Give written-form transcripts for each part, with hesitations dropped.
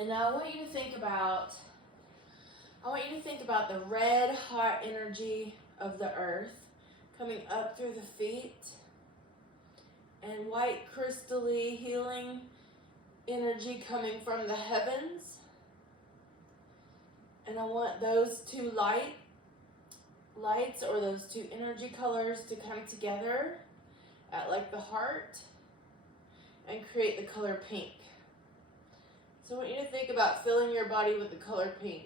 And now I want you to think about the red hot energy of the earth coming up through the feet, and white crystally healing energy coming from the heavens. And I want those two lights or those two energy colors to come together at like the heart and create the color pink. So I want you to think about filling your body with the color pink.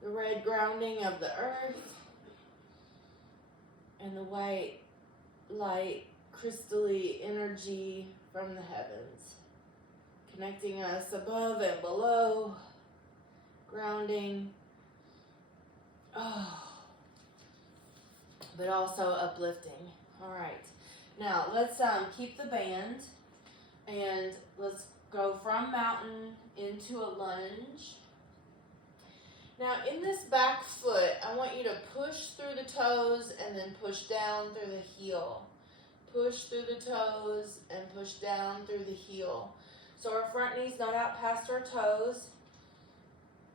The red grounding of the earth and the white light crystally energy from the heavens, connecting us above and below, grounding, but also uplifting. All right, now let's keep the band, and let's go from mountain into a lunge. Now in this back foot, I want you to push through the toes and then push down through the heel. Push through the toes and push down through the heel. So our front knee's not out past our toes.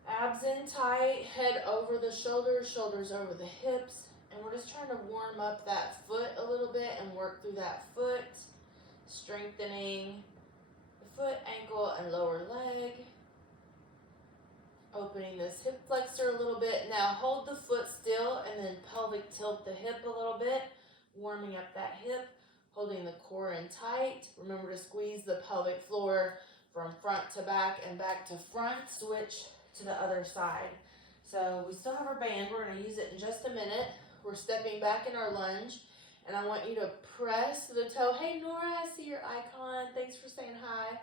Abs in tight, head over the shoulders, shoulders over the hips. And we're just trying to warm up that foot a little bit and work through that foot, strengthening the foot, ankle, and lower leg. Opening this hip flexor a little bit. Now hold the foot still and then pelvic tilt the hip a little bit, warming up that hip, holding the core in tight. Remember to squeeze the pelvic floor from front to back and back to front. Switch to the other side. So we still have our band. We're going to use it in just a minute. We're stepping back in our lunge, and I want you to press the toe. Hey Nora, I see your icon. Thanks for saying hi.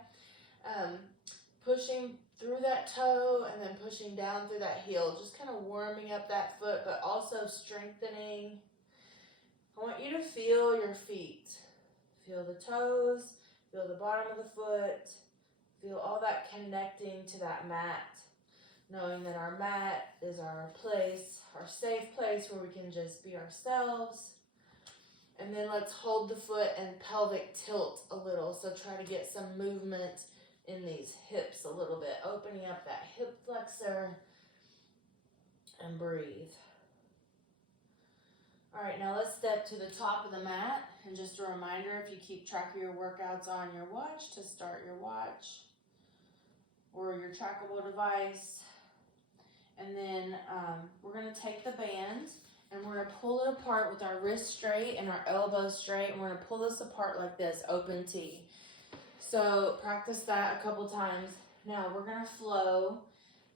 Pushing through that toe and then pushing down through that heel, just kind of warming up that foot, but also strengthening. I want you to feel your feet. Feel the toes, feel the bottom of the foot, feel all that connecting to that mat, knowing that our mat is our place, our safe place where we can just be ourselves. And then let's hold the foot and pelvic tilt a little, so try to get some movement in these hips a little bit, opening up that hip flexor, and breathe. All right, now let's step to the top of the mat, and just a reminder, if you keep track of your workouts on your watch, to start your watch or your trackable device. And then we're gonna take the band and we're gonna pull it apart with our wrists straight and our elbows straight, and we're gonna pull this apart like this, open T. So practice that a couple times. Now we're gonna flow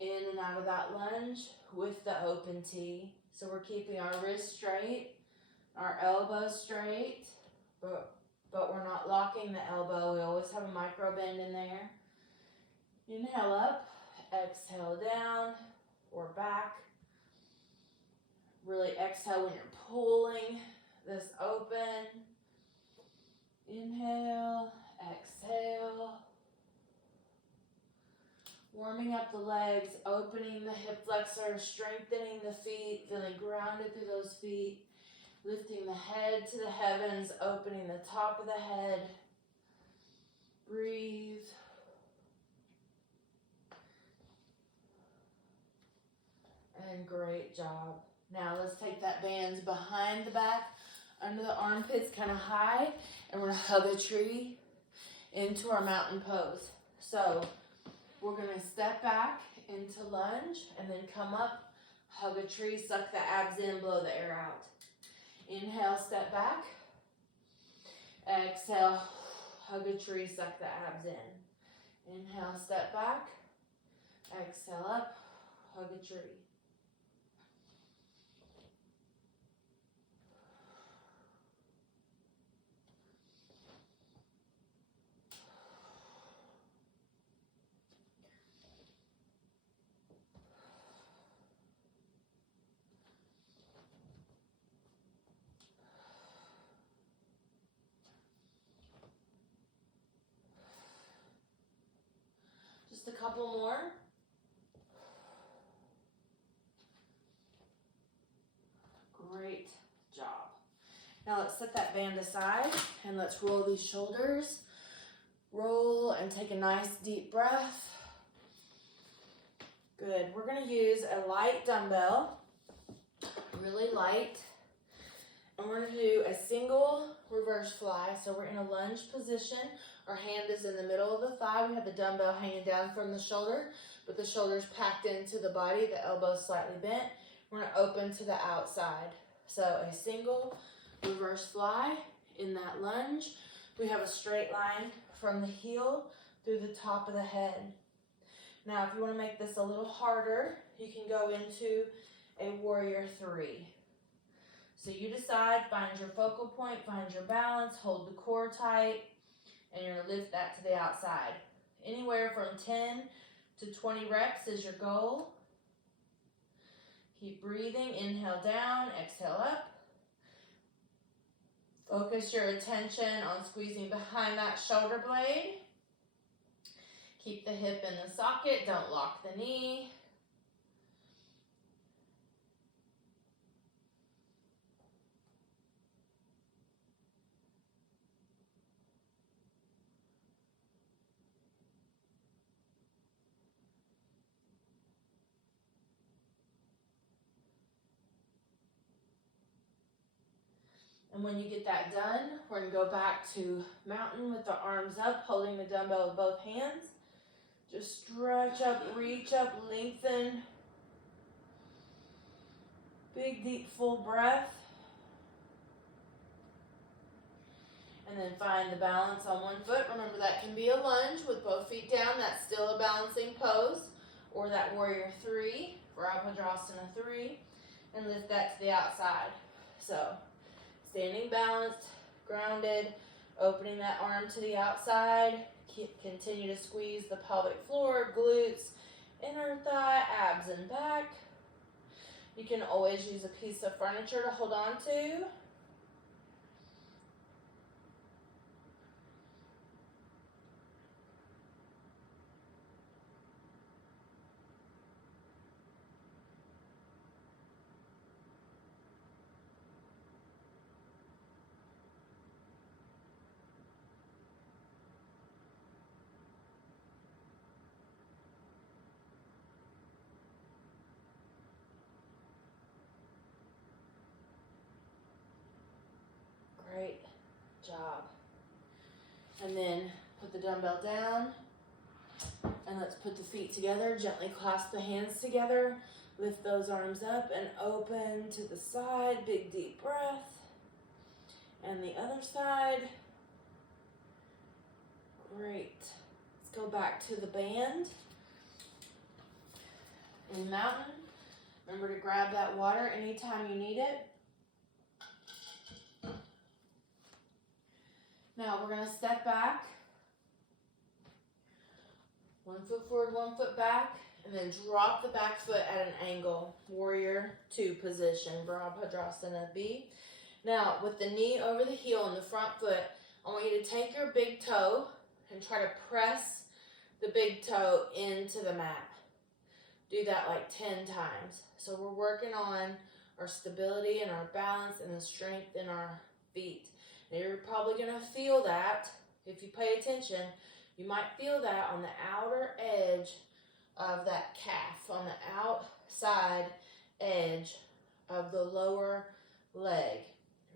in and out of that lunge with the open T. So we're keeping our wrists straight, our elbows straight, but we're not locking the elbow. We always have a micro bend in there. Inhale up, exhale down or back. Really exhale when you're pulling this open. Inhale, exhale. Warming up the legs, opening the hip flexor, strengthening the feet, feeling grounded through those feet, lifting the head to the heavens, opening the top of the head. Breathe. And great job. Now let's take that band behind the back, under the armpits, kind of high, and we're gonna hug a tree into our mountain pose. So we're gonna step back into lunge and then come up, hug a tree, suck the abs in, blow the air out. Inhale, step back. Exhale, hug a tree, suck the abs in. Inhale, step back. Exhale up, hug a tree. Just a couple more. Great job. Now let's set that band aside and let's roll these shoulders. Roll and take a nice deep breath. Good. We're going to use a light dumbbell, really light. And we're going to do a single reverse fly. So we're in a lunge position. Our hand is in the middle of the thigh. We have the dumbbell hanging down from the shoulder, but the shoulder's packed into the body, the elbow's slightly bent. We're going to open to the outside. So a single reverse fly in that lunge. We have a straight line from the heel through the top of the head. Now, if you want to make this a little harder, you can go into a warrior three. So you decide, find your focal point, find your balance, hold the core tight, and you're going to lift that to the outside. Anywhere from 10 to 20 reps is your goal. Keep breathing, inhale down, exhale up. Focus your attention on squeezing behind that shoulder blade. Keep the hip in the socket, don't lock the knee. And when you get that done, we're going to go back to mountain with the arms up, holding the dumbbell with both hands. Just stretch up, reach up, lengthen. Big, deep, full breath. And then find the balance on one foot. Remember, that can be a lunge with both feet down. That's still a balancing pose. Or that warrior three, Vrabhadrasana 3. And lift that to the outside. So, standing balanced, grounded, opening that arm to the outside. Continue to squeeze the pelvic floor, glutes, inner thigh, abs and back. You can always use a piece of furniture to hold on to. Great job. And then put the dumbbell down and let's put the feet together. Gently clasp the hands together. Lift those arms up and open to the side. Big deep breath. And the other side. Great. Let's go back to the band. In mountain. Remember to grab that water anytime you need it. Now we're going to step back, 1 foot forward, 1 foot back, and then drop the back foot at an angle, warrior 2 position, Vrabhadrasana B. Now with the knee over the heel and the front foot, I want you to take your big toe and try to press the big toe into the mat. Do that like 10 times. So we're working on our stability and our balance and the strength in our feet. You're probably going to feel that, if you pay attention, you might feel that on the outer edge of that calf, on the outside edge of the lower leg.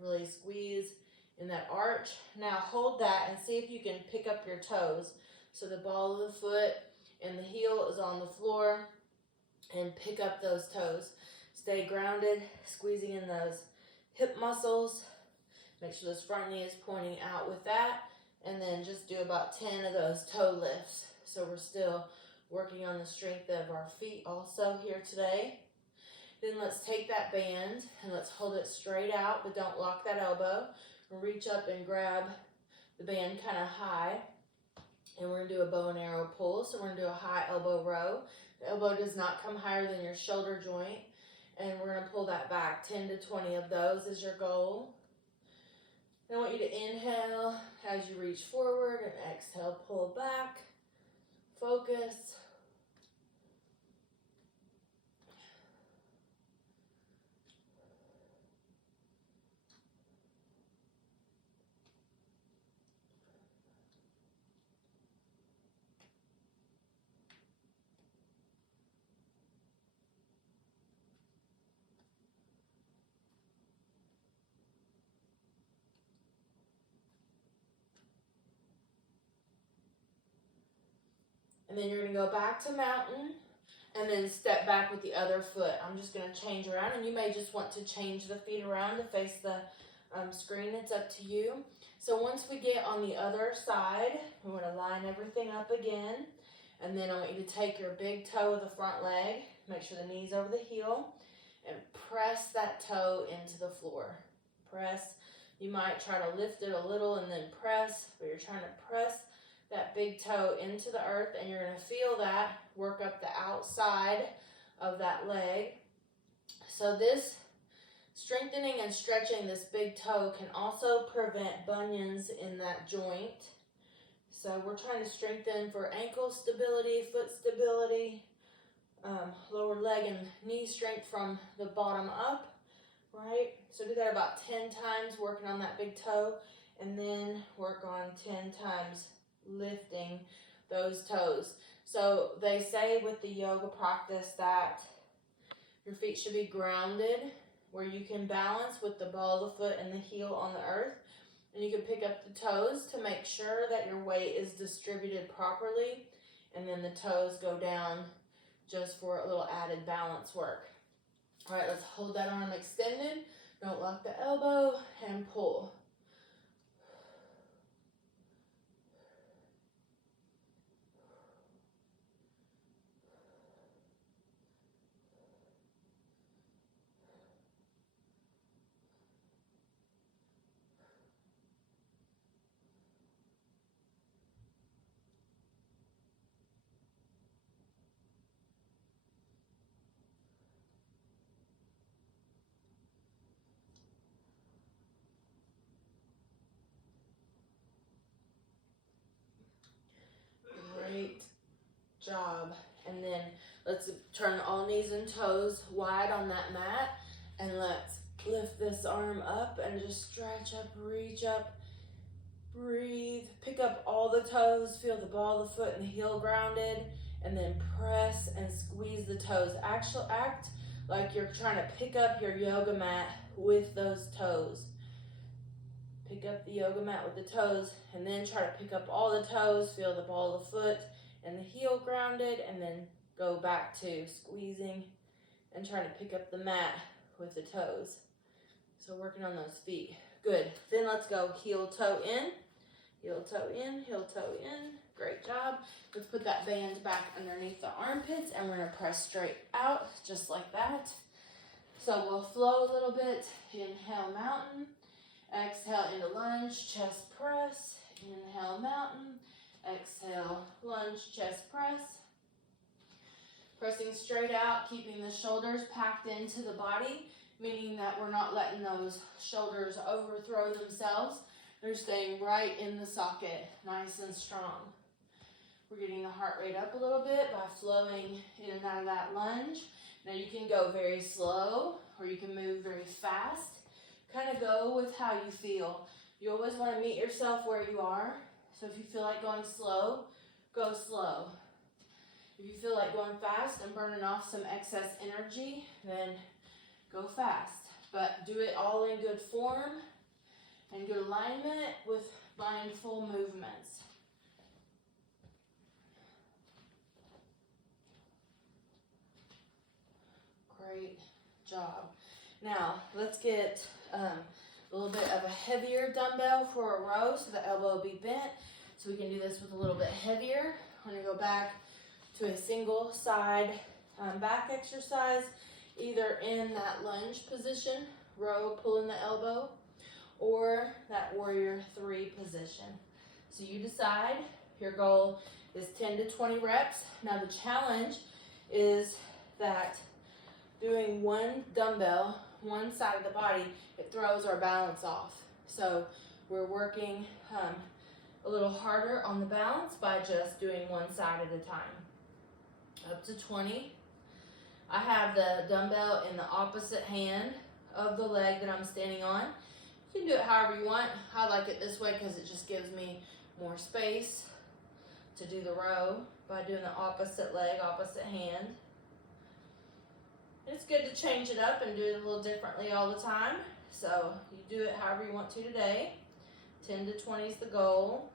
Really squeeze in that arch. Now hold that and see if you can pick up your toes. So the ball of the foot and the heel is on the floor, and pick up those toes. Stay grounded, squeezing in those hip muscles. Make sure this front knee is pointing out with that, and then just do about 10 of those toe lifts. So we're still working on the strength of our feet also here today. Then let's take that band and let's hold it straight out, but don't lock that elbow. Reach up and grab the band kind of high, and we're going to do a bow and arrow pull. So we're going to do a high elbow row. The elbow does not come higher than your shoulder joint, and we're going to pull that back. 10 to 20 of those is your goal. I want you to inhale as you reach forward and exhale, pull back, focus. And then you're gonna go back to mountain and then step back with the other foot. I'm just gonna change around, and you may just want to change the feet around to face the screen. It's up to you. So once we get on the other side, we want to line everything up again. And then I want you to take your big toe of the front leg, make sure the knee's over the heel, and press that toe into the floor. Press. You might try to lift it a little and then press, but you're trying to press that big toe into the earth, and you're going to feel that work up the outside of that leg. So this strengthening and stretching this big toe can also prevent bunions in that joint. So we're trying to strengthen for ankle stability, foot stability, lower leg and knee strength from the bottom up, right? So do that about 10 times, working on that big toe, and then work on 10 times lifting those toes. So they say with the yoga practice that your feet should be grounded, where you can balance with the ball of the foot and the heel on the earth. And you can pick up the toes to make sure that your weight is distributed properly. And then the toes go down just for a little added balance work. All right, let's hold that arm extended. Don't lock the elbow and pull. Great job. And then let's turn all knees and toes wide on that mat, and let's lift this arm up and just stretch up, reach up, breathe, pick up all the toes, feel the ball of the foot and the heel grounded, and then press and squeeze the toes. Act like you're trying to pick up your yoga mat with those toes. Pick up the yoga mat with the toes, and then try to pick up all the toes, feel the ball of the foot and the heel grounded, and then go back to squeezing and trying to pick up the mat with the toes. So working on those feet. Good. Then let's go heel toe in, heel toe in, heel toe in. Great job. Let's put that band back underneath the armpits, and we're going to press straight out just like that. So we'll flow a little bit. Inhale, mountain. Exhale into lunge, chest press. Inhale, mountain. Exhale, lunge, chest press. Pressing straight out, keeping the shoulders packed into the body, meaning that we're not letting those shoulders overthrow themselves. They're staying right in the socket, nice and strong. We're getting the heart rate up a little bit by flowing in and out of that lunge. Now you can go very slow, or you can move very fast. Kind of go with how you feel. You always want to meet yourself where you are. So if you feel like going slow, go slow. If you feel like going fast and burning off some excess energy, then go fast. But do it all in good form and good alignment with mindful movements. Great job. Now, let's get a little bit of a heavier dumbbell for a row so the elbow will be bent. So we can do this with a little bit heavier. We're going to go back to a single side back exercise, either in that lunge position, row pulling the elbow, or that warrior 3 position. So you decide. Your goal is 10 to 20 reps. Now the challenge is that doing one dumbbell, one side of the body, it throws our balance off. So we're working a little harder on the balance by just doing one side at a time. Up to 20. I have the dumbbell in the opposite hand of the leg that I'm standing on. You can do it however you want. I like it this way because it just gives me more space to do the row by doing the opposite leg, opposite hand. It's good to change it up and do it a little differently all the time. So you do it however you want to today. 10 to 20 is the goal.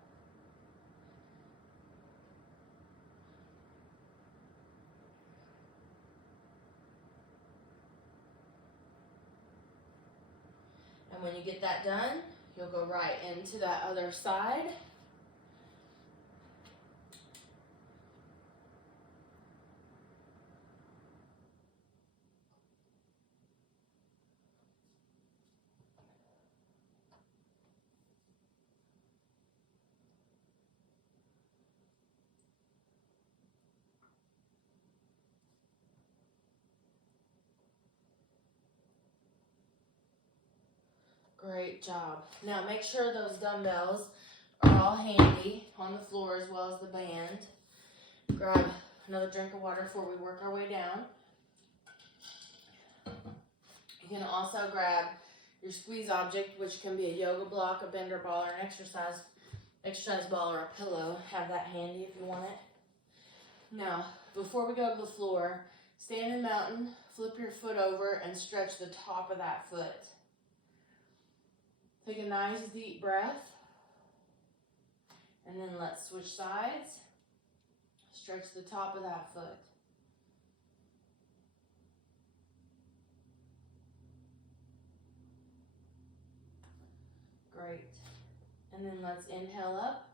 And when you get that done, you'll go right into that other side. Great job. Now make sure those dumbbells are all handy on the floor as well as the band. Grab another drink of water before we work our way down. You can also grab your squeeze object, which can be a yoga block, a bender ball, or an exercise ball, or a pillow. Have that handy if you want it. Now, before we go to the floor, stand in mountain, flip your foot over, and stretch the top of that foot. Take a nice deep breath, and then let's switch sides. Stretch the top of that foot. Great. And then let's inhale up.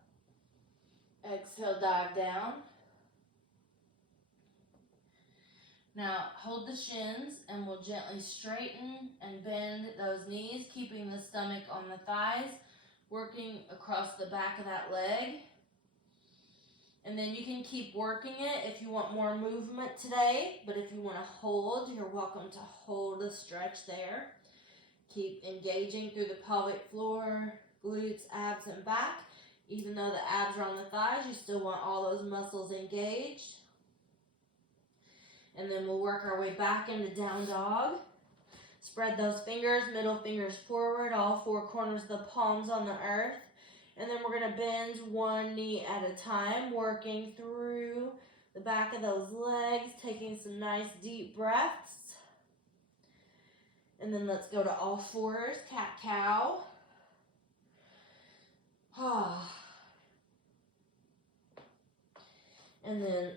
Exhale, dive down. Now, hold the shins and we'll gently straighten and bend those knees, keeping the stomach on the thighs, working across the back of that leg. And then you can keep working it if you want more movement today, but if you want to hold, you're welcome to hold the stretch there. Keep engaging through the pelvic floor, glutes, abs, and back. Even though the abs are on the thighs, you still want all those muscles engaged. And then we'll work our way back into down dog. Spread those fingers, middle fingers forward, all four corners of the palms on the earth. And then we're going to bend one knee at a time, working through the back of those legs, taking some nice deep breaths. And then let's go to all fours, cat-cow. And then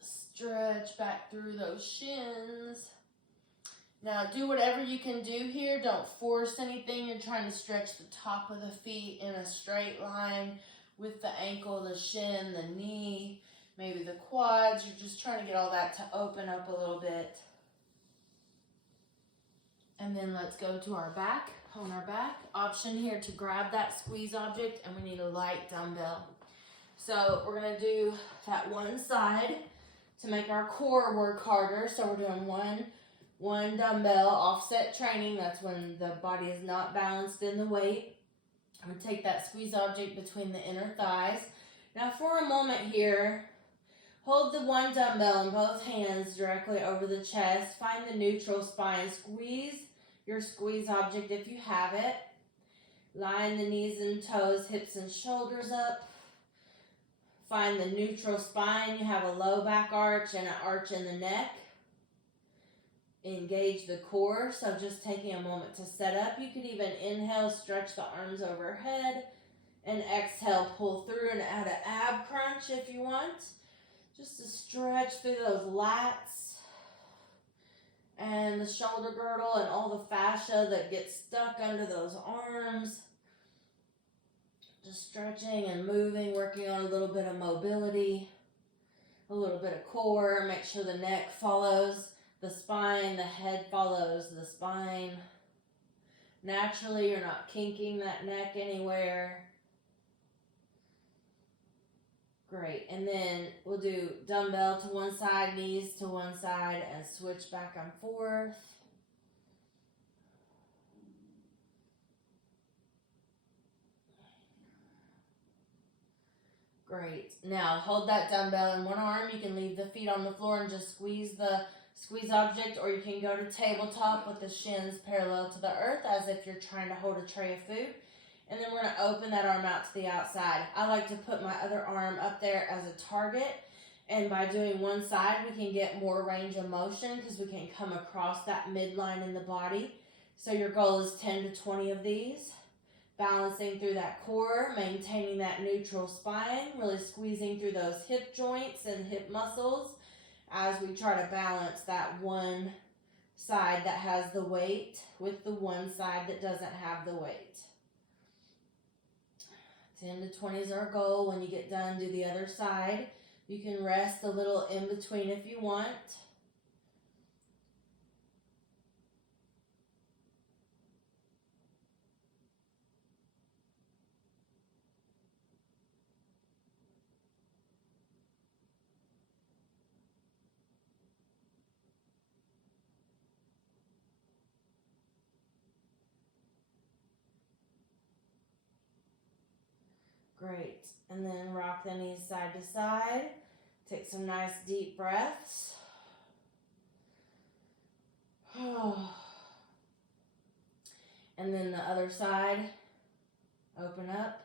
stretch back through those shins. Now do whatever you can do here. Don't force anything. You're trying to stretch the top of the feet in a straight line with the ankle, the shin, the knee, maybe the quads. You're just trying to get all that to open up a little bit. And then let's go to our back, on our back. Option here to grab that squeeze object, and we need a light dumbbell. So we're gonna do that one side to make our core work harder. So we're doing one dumbbell offset training. That's when the body is not balanced in the weight. I'm gonna take that squeeze object between the inner thighs. Now for a moment here, hold the one dumbbell in both hands directly over the chest. Find the neutral spine. Squeeze your squeeze object if you have it. Line the knees and toes, hips and shoulders up. Find the neutral spine. You have a low back arch and an arch in the neck. Engage the core. So just taking a moment to set up. You could even inhale, stretch the arms overhead, and exhale, pull through and add an ab crunch if you want. Just to stretch through those lats and the shoulder girdle and all the fascia that gets stuck under those arms. Just stretching and moving, working on a little bit of mobility, a little bit of core. Make sure the neck follows the spine, the head follows the spine. Naturally, you're not kinking that neck anywhere. Great, and then we'll do dumbbell to one side, knees to one side, and switch back and forth. Great. Now hold that dumbbell in one arm. You can leave the feet on the floor and just squeeze the squeeze object, or you can go to tabletop with the shins parallel to the earth as if you're trying to hold a tray of food. And then we're going to open that arm out to the outside. I like to put my other arm up there as a target. And by doing one side, we can get more range of motion because we can come across that midline in the body. So your goal is 10 to 20 of these. Balancing through that core, maintaining that neutral spine, really squeezing through those hip joints and hip muscles as we try to balance that one side that has the weight with the one side that doesn't have the weight. 10 to 20 is our goal. When you get done, do the other side. You can rest a little in between if you want. Great. And then rock the knees side to side. Take some nice deep breaths. And then the other side. Open up.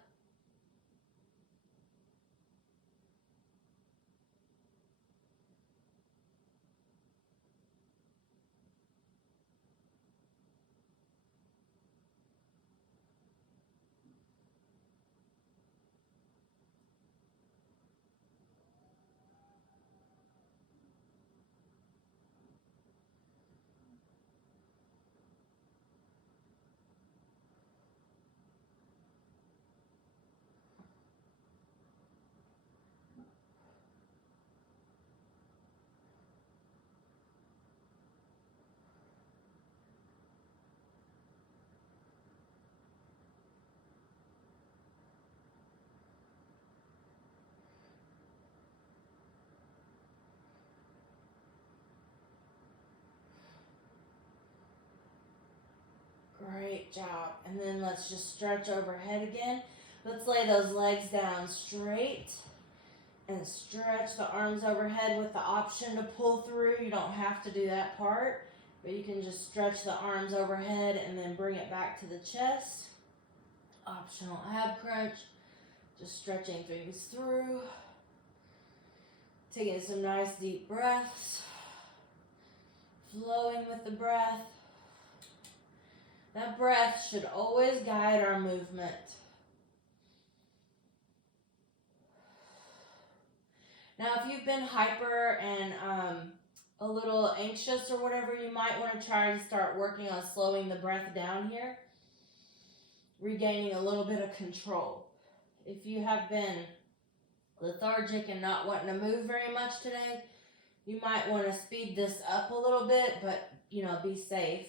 Great job. And then let's just stretch overhead again. Let's lay those legs down straight and stretch the arms overhead with the option to pull through. You don't have to do that part, but you can just stretch the arms overhead and then bring it back to the chest. Optional ab crunch. Just stretching things through. Taking some nice deep breaths. Flowing with the breath. That breath should always guide our movement. Now, if you've been hyper and a little anxious or whatever, you might want to try to start working on slowing the breath down here, regaining a little bit of control. If you have been lethargic and not wanting to move very much today, you might want to speed this up a little bit, but, be safe.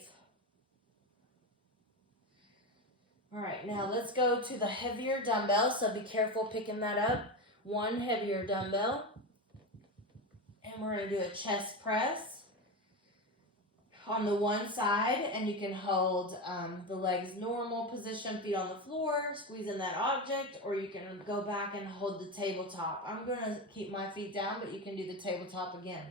All right, now let's go to the heavier dumbbell, so be careful picking that up. One heavier dumbbell. And we're going to do a chest press on the one side, and you can hold the legs normal position, feet on the floor, squeezing that object, or you can go back and hold the tabletop. I'm going to keep my feet down, but you can do the tabletop again.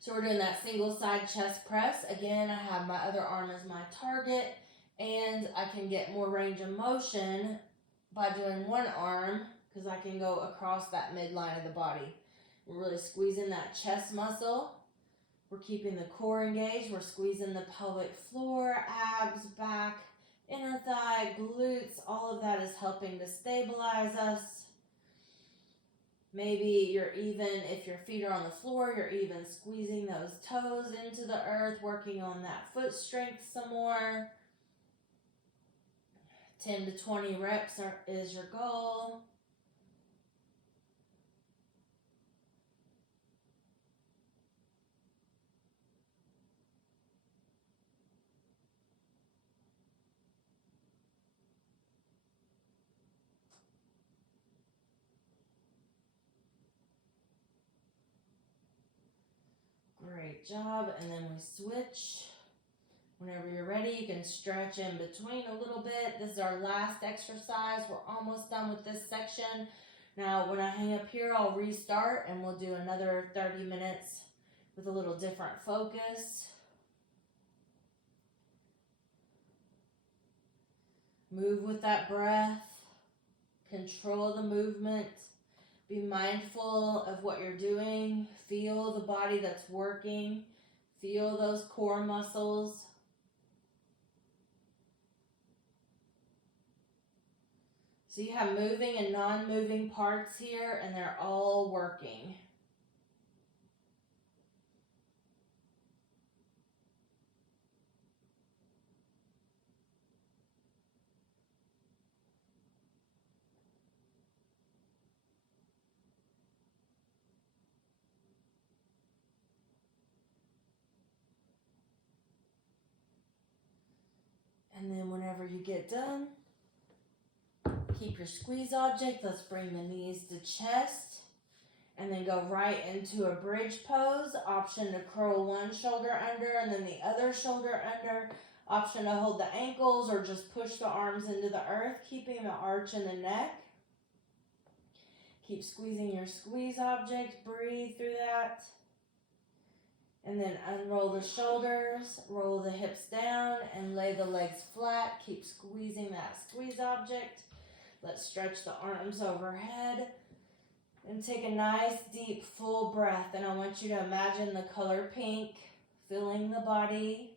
So we're doing that single side chest press. Again, I have my other arm as my target, and I can get more range of motion by doing one arm because I can go across that midline of the body. We're really squeezing that chest muscle. We're keeping the core engaged. We're squeezing the pelvic floor, abs, back, inner thigh, glutes. All of that is helping to stabilize us. Maybe you're even, if your feet are on the floor, you're even squeezing those toes into the earth, working on that foot strength some more. 10 to 20 reps is your goal. Great job. And then we switch. Whenever you're ready, you can stretch in between a little bit. This is our last exercise. We're almost done with this section. Now, when I hang up here, I'll restart and we'll do another 30 minutes with a little different focus. Move with that breath. Control the movement. Be mindful of what you're doing. Feel the body that's working. Feel those core muscles. So you have moving and non-moving parts here, and they're all working. And then whenever you get done, keep your squeeze object. Let's bring the knees to chest. And then go right into a bridge pose. Option to curl one shoulder under and then the other shoulder under. Option to hold the ankles or just push the arms into the earth, keeping the arch in the neck. Keep squeezing your squeeze object. Breathe through that. And then unroll the shoulders, roll the hips down, and lay the legs flat. Keep squeezing that squeeze object. Let's stretch the arms overhead. And take a nice, deep, full breath. And I want you to imagine the color pink filling the body.